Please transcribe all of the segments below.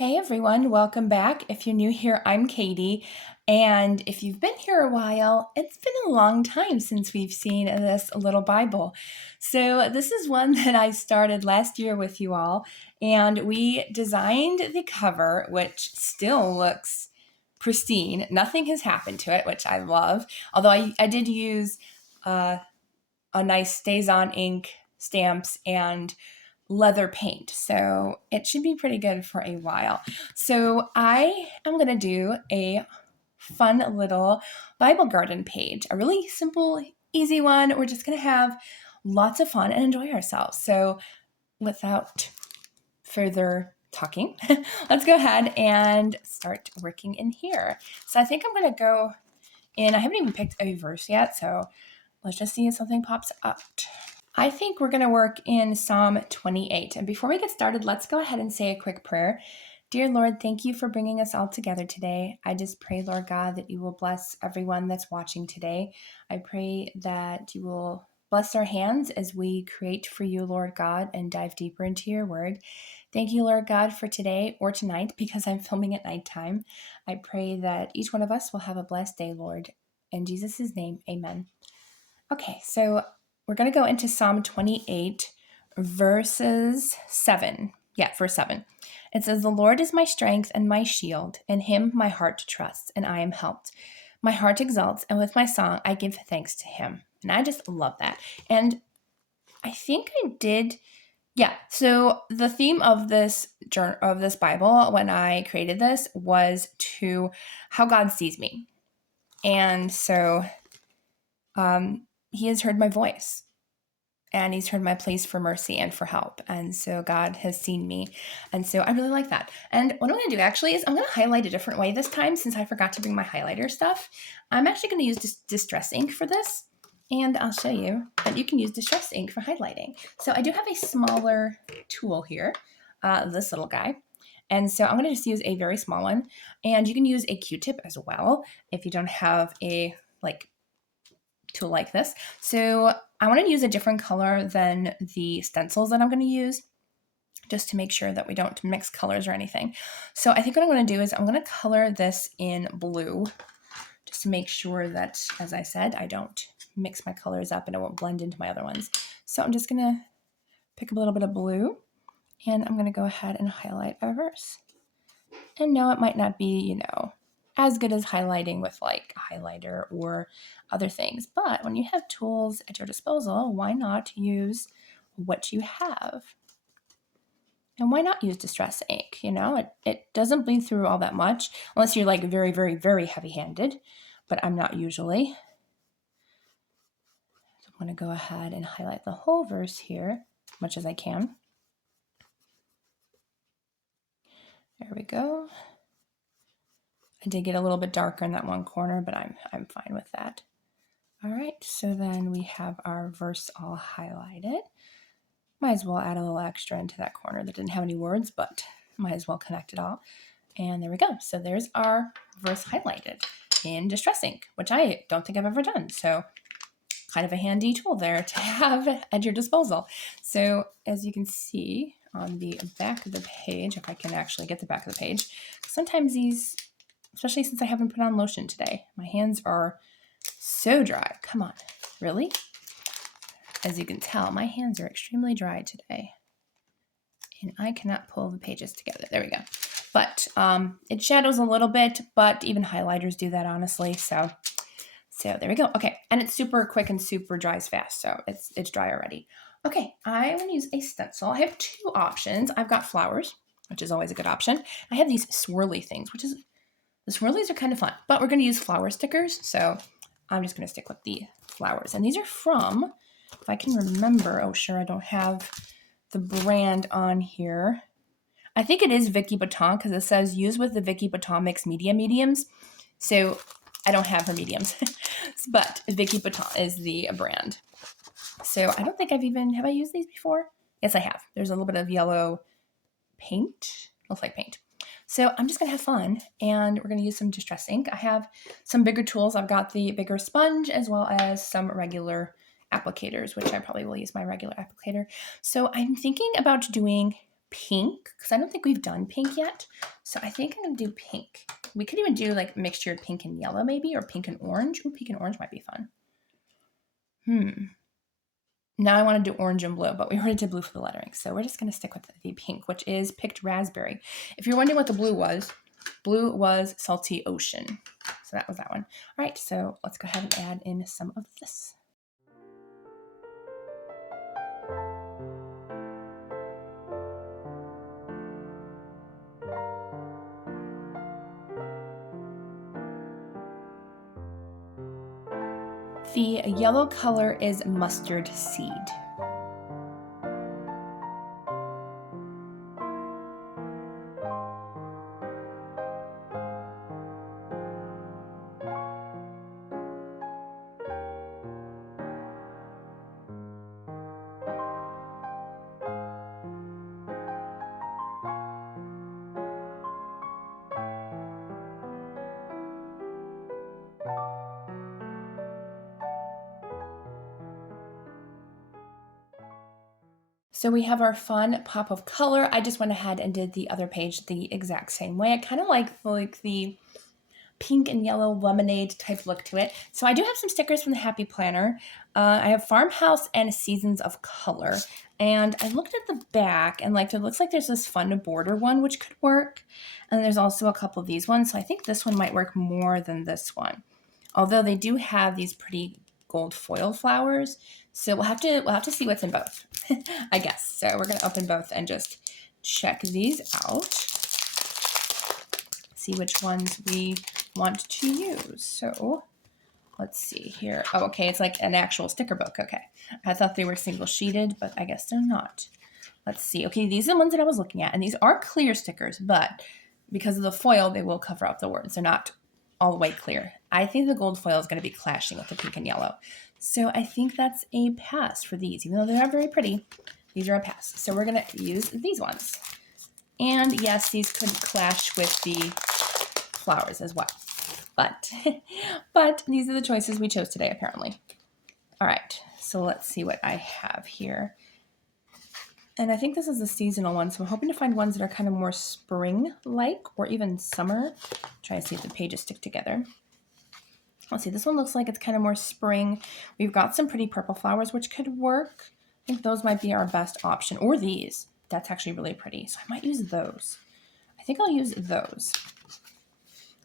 Hey everyone, welcome back. If you're new here, I'm Katie. And if you've been here a while, it's been a long time since we've seen this little Bible. So, this is one that I started last year with you all, and we designed the cover, which still looks pristine. Nothing has happened to it, which I love. Although I did use a nice Stays On ink stamps and leather paint. So it should be pretty good for a while. So I am going to do a fun little Bible garden page, a really simple, easy one. We're just going to have lots of fun and enjoy ourselves. So without further talking, let's go ahead and start working in here. So I think I'm going to go in, I haven't even picked a verse yet, so let's just see if something pops up. I think we're going to work in Psalm 28. And before we get started, let's go ahead and say a quick prayer. Dear Lord, thank you for bringing us all together today. I just pray, Lord God, that you will bless everyone that's watching today. I pray that you will bless our hands as we create for you, Lord God, and dive deeper into your word. Thank you, Lord God, for today or tonight, because I'm filming at nighttime. I pray that each one of us will have a blessed day, Lord. In Jesus' name, amen. Okay, so we're going to go into Psalm 28, verses 7. Yeah, verse 7. It says, "The Lord is my strength and my shield. In him my heart trusts, and I am helped. My heart exalts, and with my song I give thanks to him." And I just love that. And I think I did, yeah. So the theme of this Bible when I created this was to how God sees me. And so he has heard my voice. And he's heard my pleas for mercy and for help. And so God has seen me. And so I really like that. And what I'm going to do actually is I'm going to highlight a different way this time since I forgot to bring my highlighter stuff. I'm actually going to use distress ink for this. And I'll show you that you can use distress ink for highlighting. So I do have a smaller tool here, this little guy. And so I'm going to just use a very small one. And you can use a Q-tip as well if you don't have a tool like this. So I want to use a different color than the stencils that I'm going to use, just to make sure that we don't mix colors or anything. So I think what I'm going to do is I'm going to color this in blue, just to make sure that, as I said, I don't mix my colors up and it won't blend into my other ones. So I'm just going to pick up a little bit of blue, and I'm going to go ahead and highlight a verse. And no, it might not be, as good as highlighting with like a highlighter or other things. But when you have tools at your disposal, why not use what you have? And why not use distress ink? It doesn't bleed through all that much unless you're like very, very, very heavy-handed, but I'm not usually. So I'm going to go ahead and highlight the whole verse here as much as I can. There we go. I did get a little bit darker in that one corner, but I'm fine with that. All right, so then we have our verse all highlighted. Might as well add a little extra into that corner that didn't have any words, but might as well connect it all. And there we go. So there's our verse highlighted in distress ink, which I don't think I've ever done. So kind of a handy tool there to have at your disposal. So as you can see on the back of the page, if I can actually get the back of the page, sometimes these, especially since I haven't put on lotion today, my hands are so dry. Come on, really? As you can tell, my hands are extremely dry today. And I cannot pull the pages together. There we go. But it shadows a little bit, but even highlighters do that, honestly. So there we go. Okay, and it's super quick and super dries fast, so it's dry already. Okay, I'm going to use a stencil. I have two options. I've got flowers, which is always a good option. I have these swirly things, the swirlies are kind of fun, but we're going to use flower stickers, so I'm just going to stick with the flowers. And these are from, if I can remember, oh sure, I don't have the brand on here. I think it is Vicky Baton because it says use with the Vicky Baton Mix mediums. So I don't have her mediums, but Vicky Baton is the brand. So I don't think have I used these before? Yes, I have. There's a little bit of yellow paint, looks like paint. So I'm just going to have fun, and we're going to use some distress ink. I have some bigger tools. I've got the bigger sponge as well as some regular applicators, which I probably will use my regular applicator. So I'm thinking about doing pink because I don't think we've done pink yet. So I think I'm going to do pink. We could even do like a mixture of pink and yellow maybe, or pink and orange. Ooh, pink and orange might be fun. Now I want to do orange and blue, but we already did blue for the lettering. So we're just going to stick with the pink, which is picked raspberry. If you're wondering what the blue was salty ocean. So that was that one. All right, so let's go ahead and add in some of this. The yellow color is mustard seed. So we have our fun pop of color. I just went ahead and did the other page the exact same way. I kind of like the pink and yellow lemonade type look to it. So I do have some stickers from the Happy Planner. I have Farmhouse and Seasons of Color. And I looked at the back and it looks like there's this fun border one, which could work. And there's also a couple of these ones. So I think this one might work more than this one. Although they do have these pretty gold foil flowers. So we'll have to see what's in both, I guess. So we're going to open both and just check these out. See which ones we want to use. So let's see here. Oh, okay. It's like an actual sticker book. Okay. I thought they were single sheeted, but I guess they're not. Let's see. Okay. These are the ones that I was looking at, and these are clear stickers, but because of the foil, they will cover up the words. They're not all the way clear. I think the gold foil is going to be clashing with the pink and yellow. So I think that's a pass for these. Even though they are very pretty, these are a pass. So we're going to use these ones. And yes, these could clash with the flowers as well. But these are the choices we chose today, apparently. All right, so let's see what I have here. And I think this is a seasonal one, so I'm hoping to find ones that are kind of more spring-like or even summer. Try to see if the pages stick together. Let's see, this one looks like it's kind of more spring. We've got some pretty purple flowers, which could work. I think those might be our best option. Or these. That's actually really pretty, so I might use those. I think I'll use those.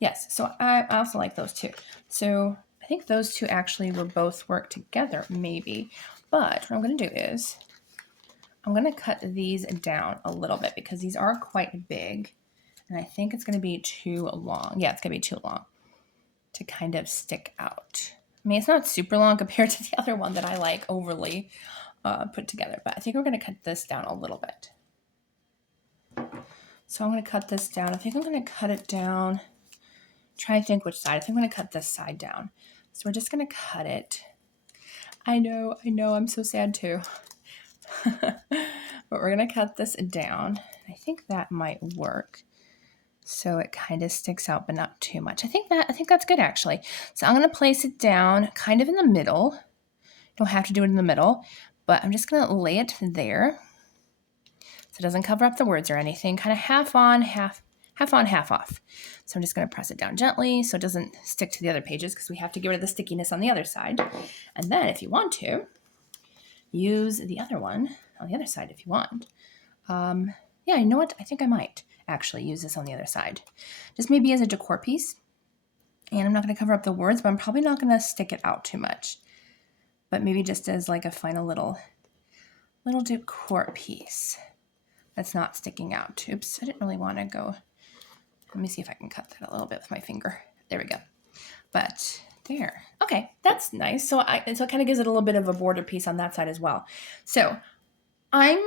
Yes, so I also like those too. So I think those two actually will both work together, maybe. But what I'm going to do is I'm going to cut these down a little bit because these are quite big. And I think it's going to be too long. Yeah, it's going to be too long to kind of stick out. I mean, it's not super long compared to the other one that I like overly put together. But I think we're going to cut this down a little bit. So I'm going to cut this down. I think I'm going to cut it down. Try to think which side. I think I'm going to cut this side down. So we're just going to cut it. I know, I'm so sad too. But we're going to cut this down. I think that might work. So it kind of sticks out, but not too much. I think that's good actually. So I'm going to place it down kind of in the middle. Don't have to do it in the middle, but I'm just going to lay it there. So it doesn't cover up the words or anything. Kind of half on, half off. So I'm just going to press it down gently so it doesn't stick to the other pages because we have to get rid of the stickiness on the other side. And then if you want to, use the other one on the other side if you want. Yeah, you know what? I think I might actually use this on the other side. Just maybe as a decor piece. And I'm not going to cover up the words, but I'm probably not going to stick it out too much. But maybe just as like a final little decor piece that's not sticking out. Oops, I didn't really want to go. Let me see if I can cut that a little bit with my finger. There we go. But there. Okay, that's nice. So it kind of gives it a little bit of a border piece on that side as well. So I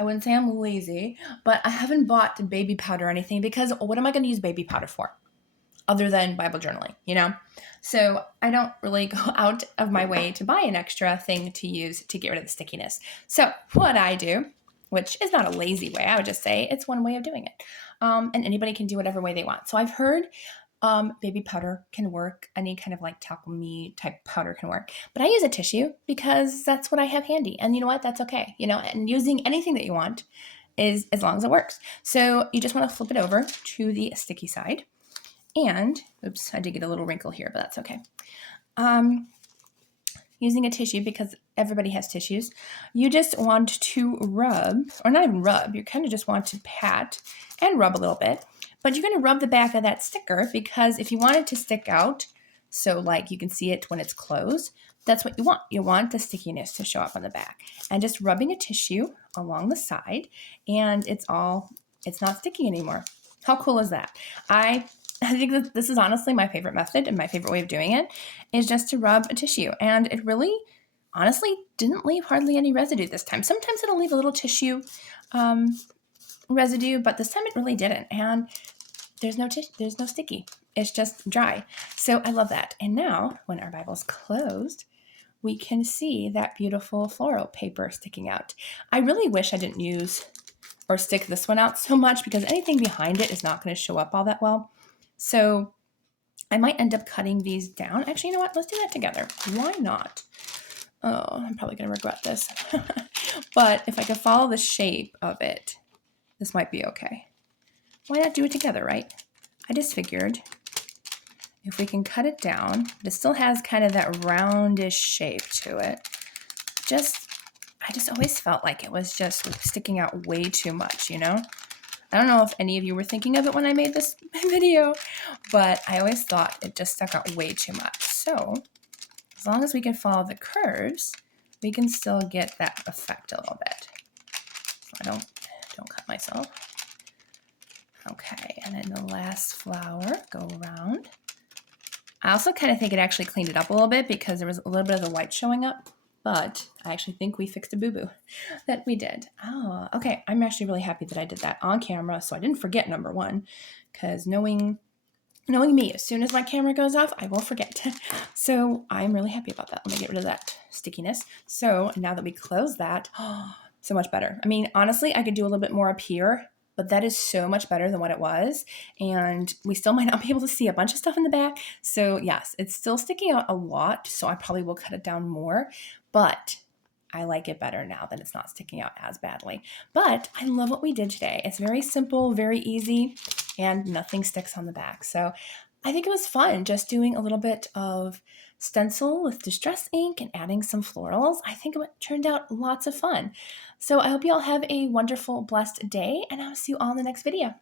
wouldn't say I'm lazy, but I haven't bought baby powder or anything because what am I going to use baby powder for other than Bible journaling, you know? So I don't really go out of my way to buy an extra thing to use to get rid of the stickiness. So what I do, which is not a lazy way, I would just say it's one way of doing it. And anybody can do whatever way they want. So I've heard baby powder can work. Any kind of like talcum-y type powder can work. But I use a tissue because that's what I have handy. And you know what? That's okay. You know, and using anything that you want is as long as it works. So you just want to flip it over to the sticky side. And, oops, I did get a little wrinkle here, but that's okay. Using a tissue, because everybody has tissues, you just want to rub, or not even rub, you kind of just want to pat and rub a little bit, but you're going to rub the back of that sticker, because if you want it to stick out, so like you can see it when it's closed, that's what you want. You want the stickiness to show up on the back. And just rubbing a tissue along the side, and it's not sticky anymore. How cool is that? I think that this is honestly my favorite method, and my favorite way of doing it is just to rub a tissue. And it really, honestly, didn't leave hardly any residue this time. Sometimes it'll leave a little tissue residue, but this time it really didn't. And there's no sticky. It's just dry. So I love that. And now, when our Bible's closed, we can see that beautiful floral paper sticking out. I really wish I didn't use or stick this one out so much, because anything behind it is not going to show up all that well. So I might end up cutting these down. Actually, you know what? Let's do that together. Why not? Oh, I'm probably going to regret this. But if I could follow the shape of it, this might be okay. Why not do it together, right? I just figured if we can cut it down, but it still has kind of that roundish shape to it. I just always felt like it was just sticking out way too much, you know? I don't know if any of you were thinking of it when I made this video, but I always thought it just stuck out way too much. So as long as we can follow the curves, we can still get that effect a little bit. So I don't cut myself. Okay, and then the last flower, go around. I also kind of think it actually cleaned it up a little bit, because there was a little bit of the white showing up. But I actually think we fixed a boo-boo that we did. Oh, okay. I'm actually really happy that I did that on camera, so I didn't forget number one, because knowing me, as soon as my camera goes off, I will forget. So I'm really happy about that. Let me get rid of that stickiness. So now that we close that, so much better. I mean, honestly, I could do a little bit more up here, but that is so much better than what it was. And we still might not be able to see a bunch of stuff in the back. So yes, it's still sticking out a lot, so I probably will cut it down more. But I like it better now that it's not sticking out as badly. But I love what we did today. It's very simple, very easy, and nothing sticks on the back. So I think it was fun just doing a little bit of stencil with distress ink and adding some florals. I think it turned out lots of fun. So I hope you all have a wonderful, blessed day, and I'll see you all in the next video.